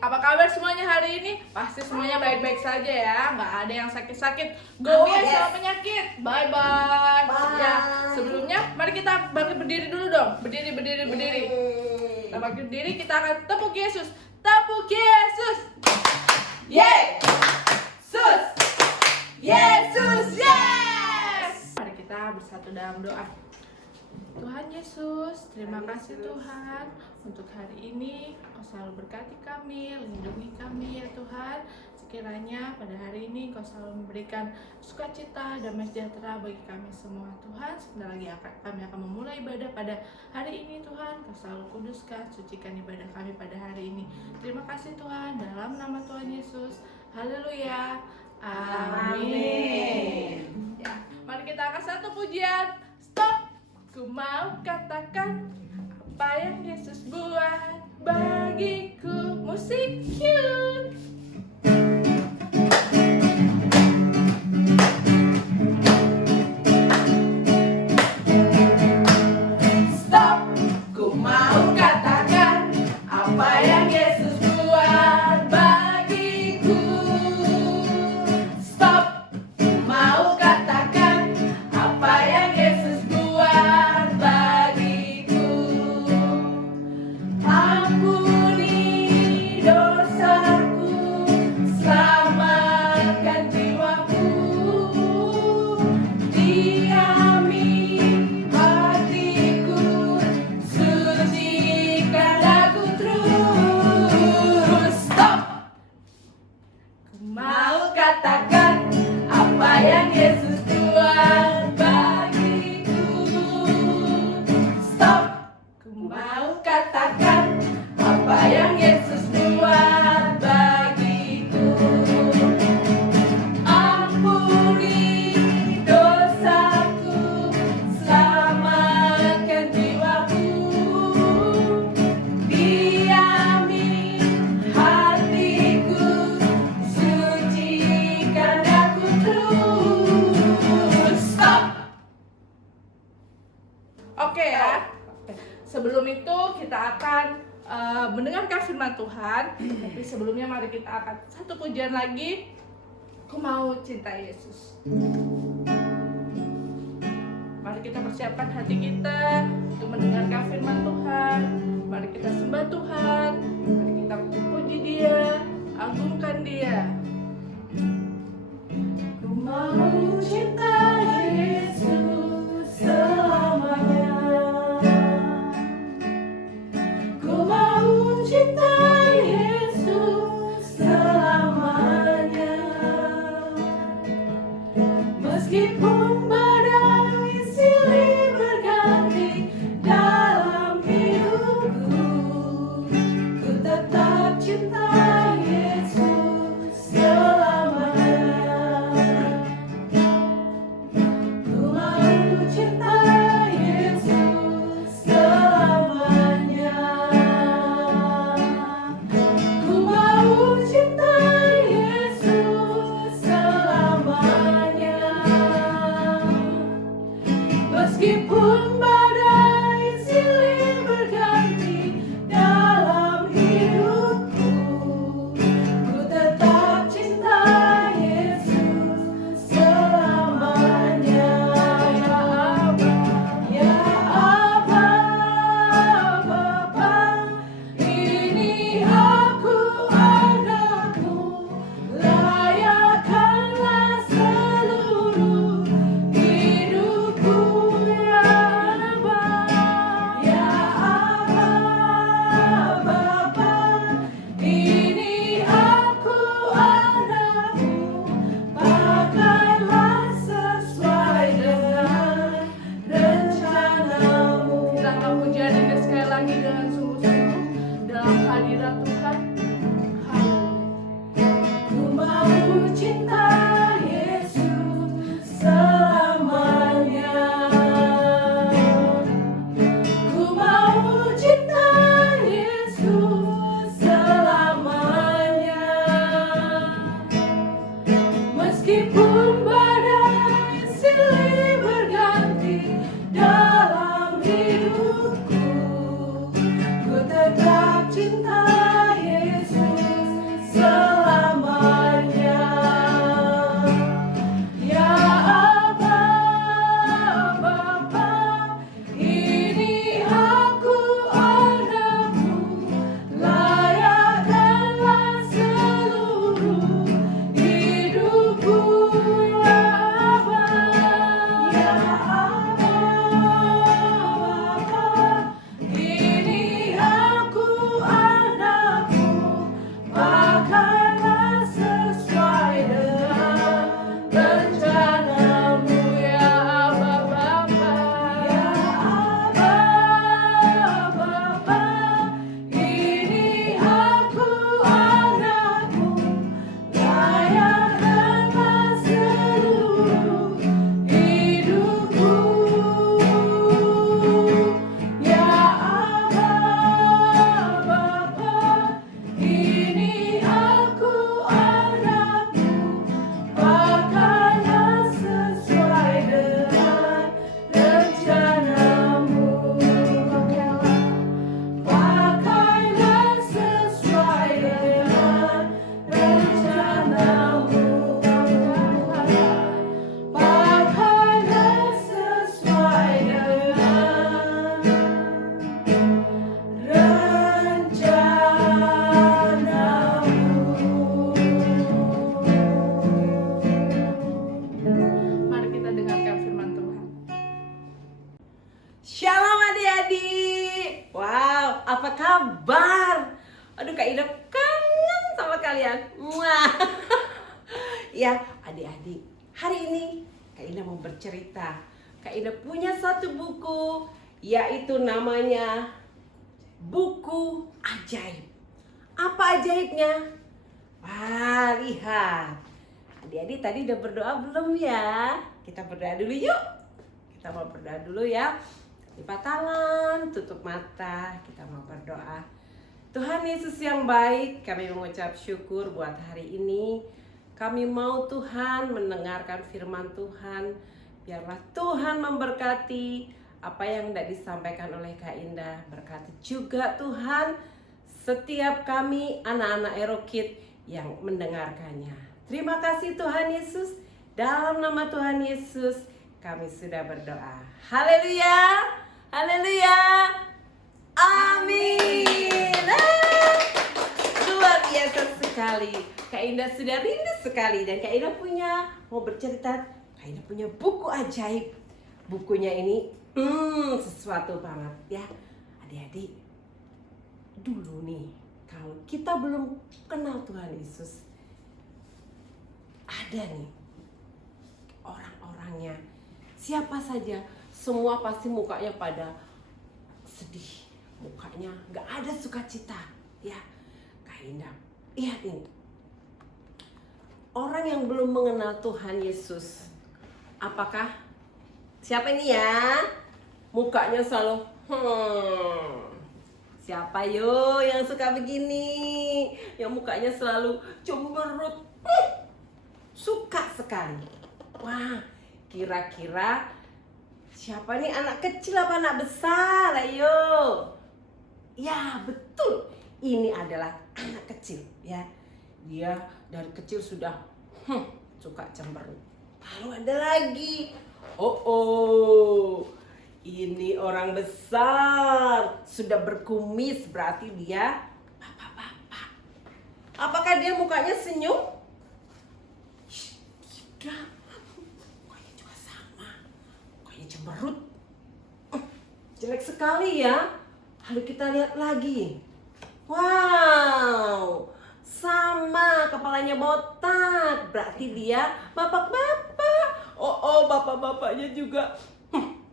apa kabar semuanya hari ini? Pasti semuanya baik-baik saja ya, nggak ada yang sakit-sakit. Go away sama penyakit. Bye-bye. Ya, sebelumnya mari kita bangkit berdiri dulu dong. Berdiri. Kita bangkit berdiri, kita akan tepuk Yesus. Tepuk Yesus. Yeay! Sus! Yesus, yes! Mari kita bersatu dalam doa. Tuhan Yesus, terima kasih Tuhan untuk hari ini. Kau selalu berkati kami, lindungi kami ya Tuhan. Sekiranya pada hari ini Kau selalu memberikan sukacita, damai sejahtera bagi kami semua Tuhan. Sebentar lagi kami akan memulai ibadah pada hari ini Tuhan. Kau selalu kuduskan, sucikan ibadah kami pada hari ini. Terima kasih Tuhan, dalam nama Tuhan Yesus. Haleluya. Amin. Ya, mari kita akan satu pujian. Stop. Ku mau katakan apa yang Yesus buat bagiku. Musik cute. Stop. Ku mau katakan apa yang Yesus buat bagiku. Stop. Ku mau katakan apa yang Yesus buat bagiku. Ampuni dosaku, selamatkan jiwaku, diami hatiku, sucikan aku terus. Stop. Ku mau katakan apa yang Yesus buat bagiku. Stop. Ku mau katakan apa yang Yesus buat bagiku. Ampuni dosaku, selamatkan jiwaku, diami hatiku, sucikan aku terus. Stop. Oke ya. Sebelum itu kita akan mendengarkan firman Tuhan. Tapi sebelumnya mari kita akan satu pujian lagi. Ku mau cinta Yesus. Mari kita persiapkan hati kita untuk mendengarkan firman Tuhan. Mari kita sembah Tuhan. Mari kita puji Dia, agungkan Dia. Ku mau cinta Yesus selamanya. Ku mau cinta Yesus selamanya. Meskipun badai silih berganti dalam hidupku, ku tetap cinta Yesus selamanya. Ku mau cinta Yesus selamanya. Aduh, Kak Ina kangen sama kalian. Muah. Ya, adik-adik, hari ini Kak Ina mau bercerita. Kak Ina punya satu buku, yaitu namanya Buku Ajaib. Apa ajaibnya? Wah, lihat. Adik-adik tadi udah berdoa belum ya? Kita berdoa dulu yuk. Kita mau berdoa dulu ya. Lipat tangan, tutup mata, kita mau berdoa. Tuhan Yesus yang baik, kami mengucap syukur buat hari ini. Kami mau Tuhan mendengarkan firman Tuhan. Biarlah Tuhan memberkati apa yang tidak disampaikan oleh Kak Indah. Berkati juga Tuhan setiap kami anak-anak Erokid yang mendengarkannya. Terima kasih Tuhan Yesus. Dalam nama Tuhan Yesus kami sudah berdoa. Haleluya. Haleluya. Amin. Luar biasa sekali. Kak Indah sudah rindu sekali. Dan Kak Indah mau bercerita. Kak Indah punya buku ajaib. Bukunya ini sesuatu banget ya. Adik-adik, dulu nih, kalau kita belum kenal Tuhan Yesus, ada nih orang-orangnya. Siapa saja, semua pasti mukanya pada sedih. Mukanya gak ada sukacita ya. Kak Indah, lihat ini. Orang yang belum mengenal Tuhan Yesus, apakah siapa ini ya? Mukanya selalu siapa yo yang suka begini? Yang mukanya selalu cemberut. Suka sekali. Wah, kira-kira siapa nih, anak kecil apa anak besar? Ayo. Ya, betul. Ini adalah anak kecil ya. Dia dari kecil sudah suka cemberut. Lalu ada lagi. Ini orang besar, sudah berkumis, berarti dia bapak-bapak. Apakah dia mukanya senyum? Tidak, mukanya juga sama, mukanya cemberut. Jelek sekali ya. Lalu kita lihat lagi. Wow, sama, kepalanya botak, berarti dia bapak-bapak. Bapak-bapaknya juga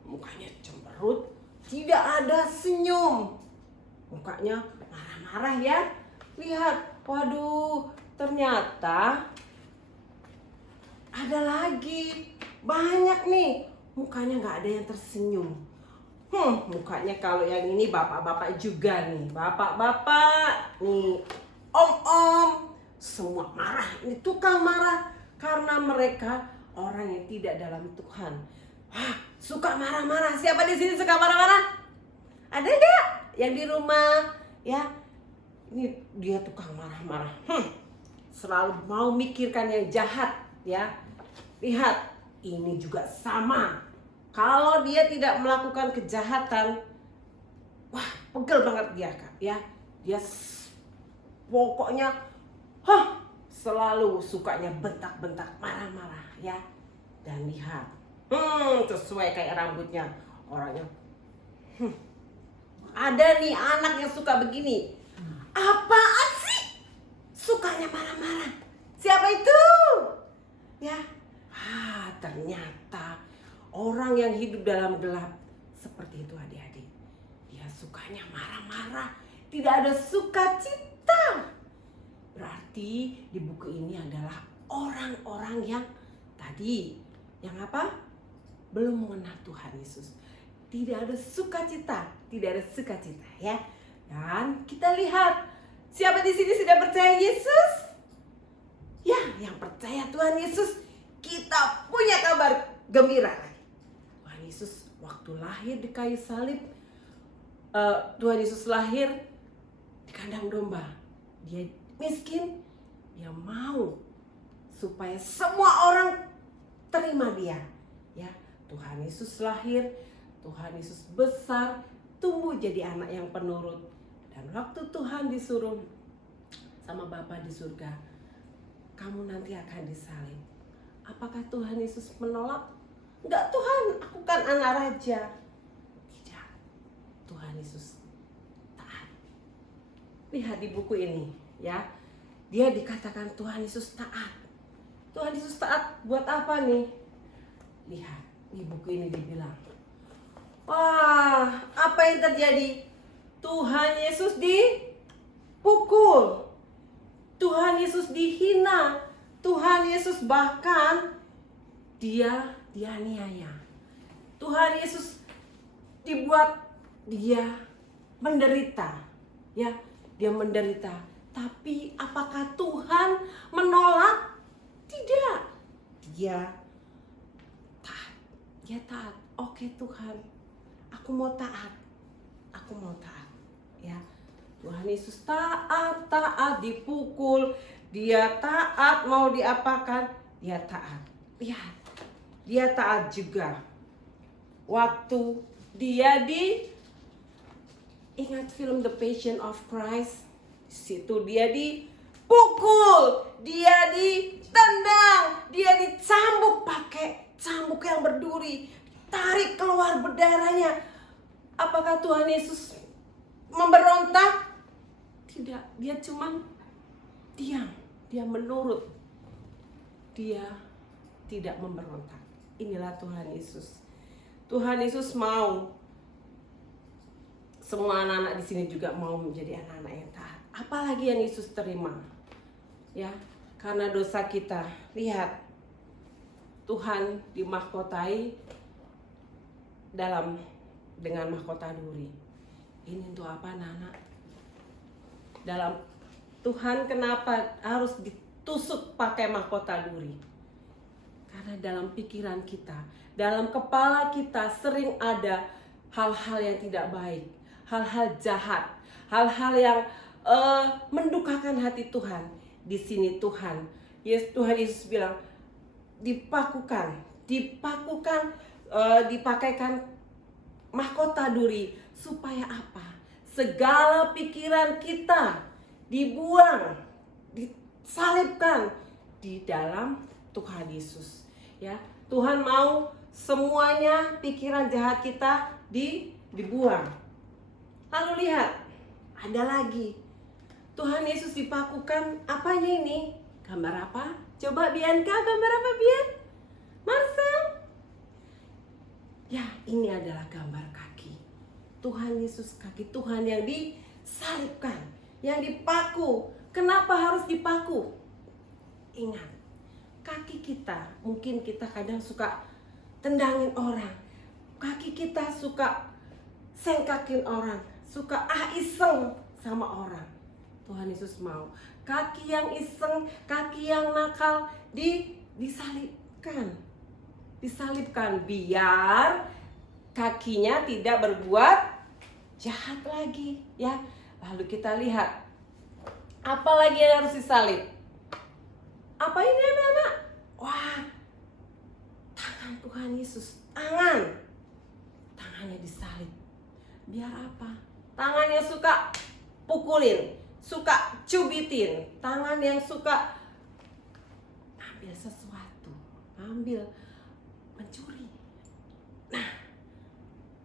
mukanya cemberut, tidak ada senyum. Mukanya marah-marah ya. Lihat, waduh, ternyata ada lagi. Banyak nih, mukanya nggak ada yang tersenyum. Mukanya kalau yang ini bapak-bapak juga nih. Bapak-bapak, nih om-om, semua marah. Ini tukang marah karena mereka orang yang tidak dalam Tuhan. Suka marah-marah. Siapa di sini suka marah-marah? Ada nggak yang di rumah? Ya, ini dia tukang marah-marah. Selalu mau mikirkan yang jahat, ya. Lihat, ini juga sama. Kalau dia tidak melakukan kejahatan, wah, pegel banget dia, Kak. Ya, dia pokoknya, selalu sukanya bentak-bentak, marah-marah, ya. Dan lihat. Sesuai kayak rambutnya orangnya. Ada nih anak yang suka begini. Apaan sih? Sukanya marah-marah. Siapa itu? Ya. Ternyata orang yang hidup dalam gelap seperti itu, adik-adik. Dia sukanya marah-marah, tidak ada sukacita. Berarti di buku ini adalah orang-orang yang tadi, yang apa? Belum mengenal Tuhan Yesus. Tidak ada sukacita, tidak ada sukacita ya. Dan kita lihat, siapa di sini sudah percaya Yesus? Ya, yang percaya Tuhan Yesus, kita punya kabar gembira. Tuhan Yesus waktu lahir di kayu salib, Tuhan Yesus lahir di kandang domba. Dia miskin, dia mau supaya semua orang terima dia. Ya, Tuhan Yesus lahir, Tuhan Yesus besar, tumbuh jadi anak yang penurut. Dan waktu Tuhan disuruh sama Bapa di surga, kamu nanti akan disalib. Apakah Tuhan Yesus menolak? Enggak, Tuhan, aku kan anak raja. Tidak, Tuhan Yesus taat. Lihat di buku ini ya. Dia dikatakan Tuhan Yesus taat. Tuhan Yesus taat buat apa nih? Lihat di buku ini dibilang, wah, apa yang terjadi? Tuhan Yesus dipukul. Tuhan Yesus dihina. Tuhan Yesus bahkan dia dianiaya. Tuhan Yesus dibuat dia menderita. Ya, dia menderita. Tapi apakah Tuhan menolak? Tidak. Dia taat. Dia taat. Oke Tuhan, aku mau taat. Aku mau taat. Ya. Tuhan Yesus taat, taat dipukul, dia taat mau diapakan, dia taat. Lihat, dia taat juga. Waktu dia ingat film The Passion of Christ, di situ dia dipukul, dia ditendang, dia dicambuk pakai cambuk yang berduri, tarik keluar berdarahnya. Apakah Tuhan Yesus memberontak? Tidak, dia cuman diam, dia menurut. Dia tidak memberontak. Inilah Tuhan Yesus. Tuhan Yesus mau semua anak-anak di sini juga mau menjadi anak-anak yang taat. Apalagi yang Yesus terima. Ya, karena dosa kita. Lihat, Tuhan dimahkotai dengan mahkota duri. Ini untuk apa, anak-anak? Dalam Tuhan kenapa harus ditusuk pakai mahkota duri? Karena dalam pikiran kita, dalam kepala kita sering ada hal-hal yang tidak baik, hal-hal jahat, hal-hal yang mendukakan hati Tuhan. Di sini Tuhan Yesus bilang dipakaikan mahkota duri supaya apa? Segala pikiran kita dibuang, disalibkan di dalam Tuhan Yesus. Ya, Tuhan mau semuanya pikiran jahat kita dibuang. Lalu lihat, ada lagi. Tuhan Yesus dipakukan, apanya ini? Gambar apa? Coba Bianca, gambar apa Bian? Marcel? Ya, ini adalah gambar kaki. Tuhan Yesus, kaki Tuhan yang disalibkan, yang dipaku. Kenapa harus dipaku? Ingat, kaki kita, mungkin kita kadang suka tendangin orang. Kaki kita suka sengkakin orang, suka iseng sama orang. Tuhan Yesus mau kaki yang iseng, kaki yang nakal disalibkan biar kakinya tidak berbuat jahat lagi, ya. Lalu kita lihat apa lagi yang harus disalib? Apa ini, anak-anak? Wah, tangan Tuhan Yesus, tangannya disalib. Biar apa? Tangan yang suka pukulin, suka cubitin, tangan yang suka ambil sesuatu, mencuri. Nah,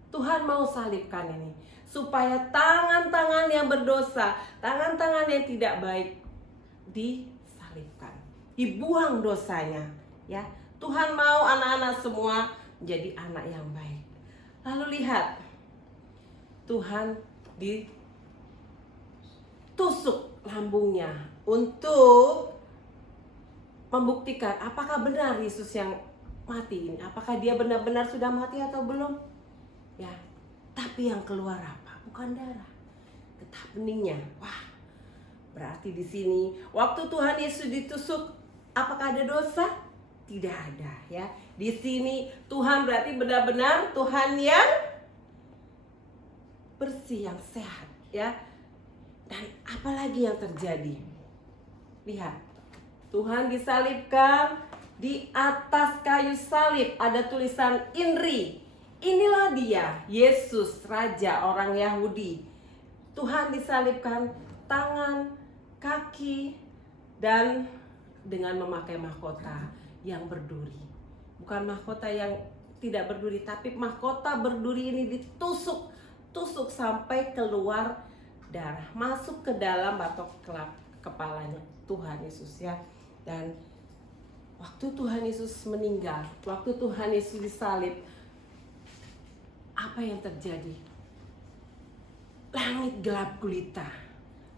Tuhan mau salibkan ini supaya tangan-tangan yang berdosa, tangan-tangan yang tidak baik disalibkan, dibuang dosanya, ya. Tuhan mau anak-anak semua menjadi anak yang baik. Lalu lihat, Tuhan ditusuk lambungnya untuk membuktikan apakah benar Yesus yang mati ini, apakah dia benar-benar sudah mati atau belum, ya. Tapi yang keluar apa? Bukan darah, getah beningnya. Wah, berarti di sini waktu Tuhan Yesus ditusuk, apakah ada dosa? Tidak ada, ya. Di sini Tuhan berarti benar-benar Tuhan yang bersih, yang sehat, ya. Dan apalagi yang terjadi? Lihat, Tuhan disalibkan, di atas kayu salib ada tulisan INRI. Inilah dia, Yesus, Raja orang Yahudi. Tuhan disalibkan tangan, kaki, dan dengan memakai mahkota yang berduri. Bukan mahkota yang tidak berduri, tapi mahkota berduri ini ditusuk sampai keluar darah masuk ke dalam batok kepalanya Tuhan Yesus ya. Dan waktu Tuhan Yesus meninggal, waktu Tuhan Yesus disalib, apa yang terjadi? Langit gelap gulita.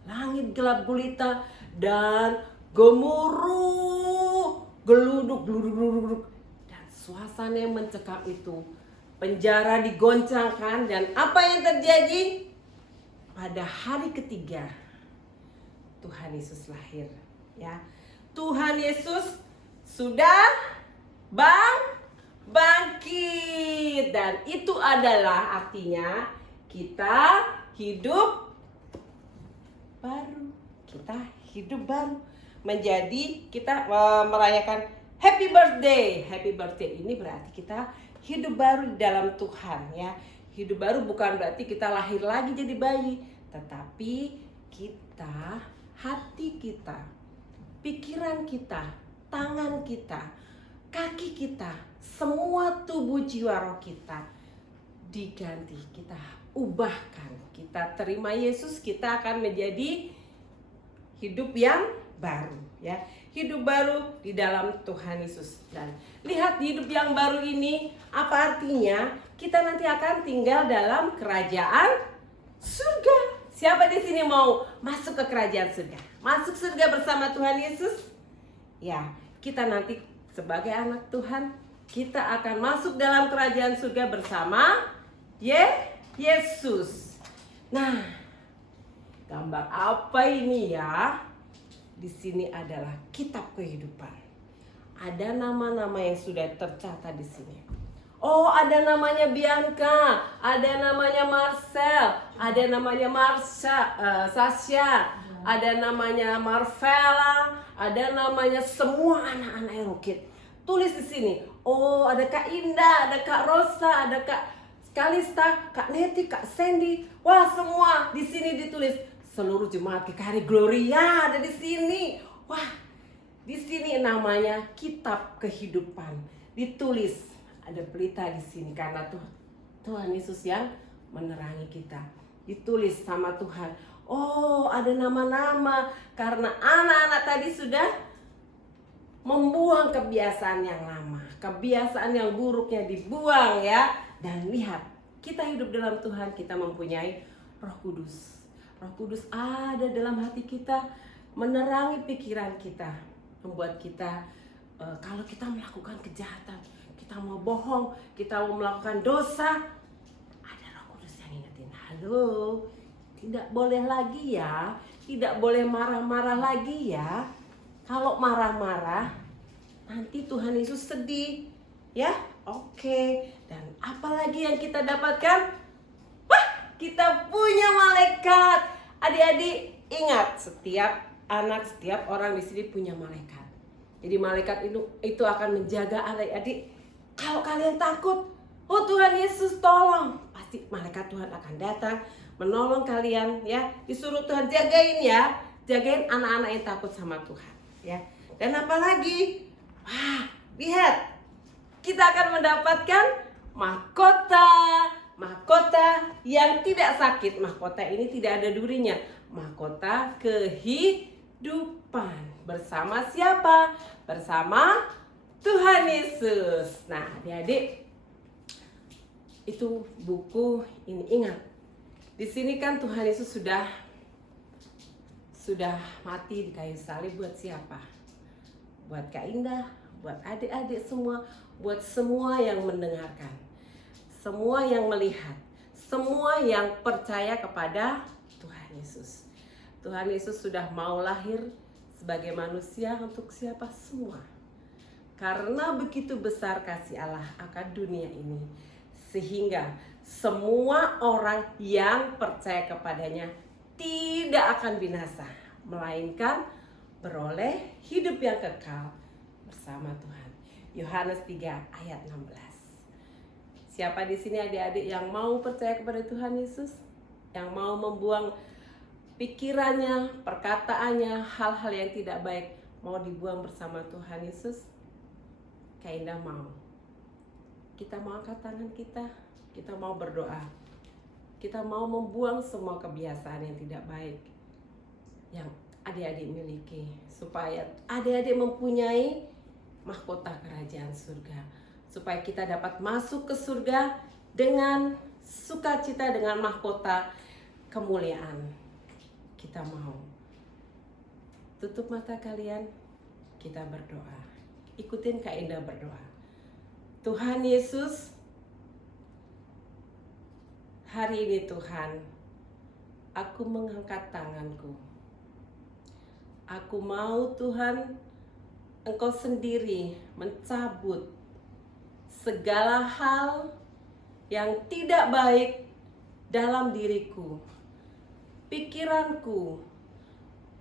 Langit gelap gulita dan gemuruh, geluduk. Dan suasana yang mencekam itu, penjara digoncangkan, dan apa yang terjadi? Pada hari ketiga Tuhan Yesus lahir ya. Tuhan Yesus sudah bangkit, dan itu adalah artinya kita hidup baru. Kita hidup baru. Menjadi kita merayakan happy birthday. Happy birthday ini berarti kita hidup baru di dalam Tuhan ya. Hidup baru bukan berarti kita lahir lagi jadi bayi, tetapi kita, hati kita, pikiran kita, tangan kita, kaki kita, semua tubuh jiwa roh kita diganti, kita ubahkan, kita terima Yesus, kita akan menjadi hidup yang baru ya. Hidup baru di dalam Tuhan Yesus. Dan lihat hidup yang baru ini apa artinya? Kita nanti akan tinggal dalam kerajaan surga. Siapa di sini mau masuk ke kerajaan surga? Masuk surga bersama Tuhan Yesus? Ya, kita nanti sebagai anak Tuhan, kita akan masuk dalam kerajaan surga bersama Yesus. Nah, gambar apa ini ya? Di sini adalah kitab kehidupan. Ada nama-nama yang sudah tercatat di sini. Oh, ada namanya Bianca, ada namanya Marcel, ada namanya Sasha, ada namanya Marvella, ada namanya semua anak-anak Erokid. Tulis di sini. Oh, ada Kak Indah, ada Kak Rosa, ada Kak Kalista, Kak Neti, Kak Sandy. Wah, semua di sini ditulis. Seluruh jemaat GKRI Gloria ada di sini. Wah, di sini namanya kitab kehidupan. Ditulis, ada pelita di sini karena Tuhan Yesus yang menerangi kita. Ditulis sama Tuhan. Oh, ada nama-nama karena anak-anak tadi sudah membuang kebiasaan yang lama, kebiasaan yang buruknya dibuang ya. Dan lihat, kita hidup dalam Tuhan, kita mempunyai Roh Kudus. Roh Kudus ada dalam hati kita, menerangi pikiran kita, membuat kita kalau kita melakukan kejahatan, kita mau bohong, kita mau melakukan dosa, ada Roh Kudus yang ingetin. Halo, tidak boleh lagi ya, tidak boleh marah-marah lagi ya. Kalau marah-marah, nanti Tuhan Yesus sedih, ya. Oke. Dan apalagi yang kita dapatkan? Wah, kita punya malaikat. Adik-adik ingat, setiap anak, setiap orang di sini punya malaikat. Jadi malaikat itu akan menjaga adik-adik. Kalau kalian takut, oh Tuhan Yesus tolong, pasti malaikat Tuhan akan datang menolong kalian ya. Disuruh Tuhan jagain ya, jagain anak-anak yang takut sama Tuhan ya. Dan apalagi, wah lihat, kita akan mendapatkan mahkota. Mahkota yang tidak sakit. Mahkota ini tidak ada durinya. Mahkota kehidupan. Bersama siapa? Bersama Tuhan Yesus. Nah, adik-adik, itu buku ini, ingat. Di sini kan Tuhan Yesus sudah mati di kayu salib buat siapa? Buat Kak Indah, buat adik-adik semua, buat semua yang mendengarkan. Semua yang melihat, semua yang percaya kepada Tuhan Yesus. Tuhan Yesus sudah mau lahir sebagai manusia untuk siapa semua. Karena begitu besar kasih Allah akan dunia ini, sehingga semua orang yang percaya kepadanya tidak akan binasa, melainkan beroleh hidup yang kekal bersama Tuhan. Yohanes 3 ayat 16. Siapa di sini adik-adik yang mau percaya kepada Tuhan Yesus? Yang mau membuang pikirannya, perkataannya, hal-hal yang tidak baik, mau dibuang bersama Tuhan Yesus? Kak Indah mau. Kita mau angkat tangan kita mau berdoa. Kita mau membuang semua kebiasaan yang tidak baik yang adik-adik miliki, supaya adik-adik mempunyai mahkota kerajaan surga, supaya kita dapat masuk ke surga dengan sukacita, dengan mahkota kemuliaan. Kita mau tutup mata kalian, kita berdoa. Ikutin Kak Indah berdoa. Tuhan Yesus, hari ini Tuhan, aku mengangkat tanganku. Aku mau Tuhan, Engkau sendiri mencabut segala hal yang tidak baik dalam diriku, pikiranku,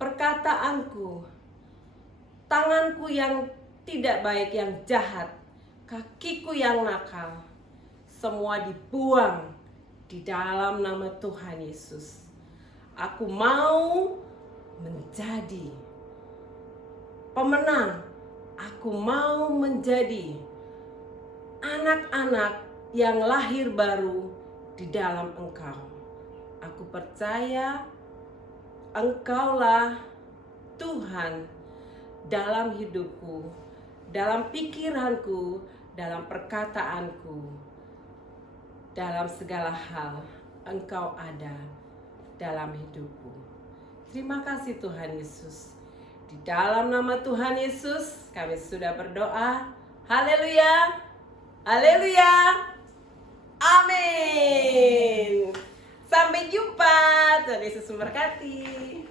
perkataanku, tanganku yang tidak baik, yang jahat, kakiku yang nakal, semua dibuang di dalam nama Tuhan Yesus. Aku mau menjadi pemenang. Aku mau menjadi anak-anak yang lahir baru di dalam Engkau. Aku percaya Engkaulah Tuhan dalam hidupku, dalam pikiranku, dalam perkataanku, dalam segala hal. Engkau ada dalam hidupku. Terima kasih Tuhan Yesus. Di dalam nama Tuhan Yesus kami sudah berdoa. Haleluya. Haleluya. Amin. Sampai jumpa. Tuhan Yesus memberkati.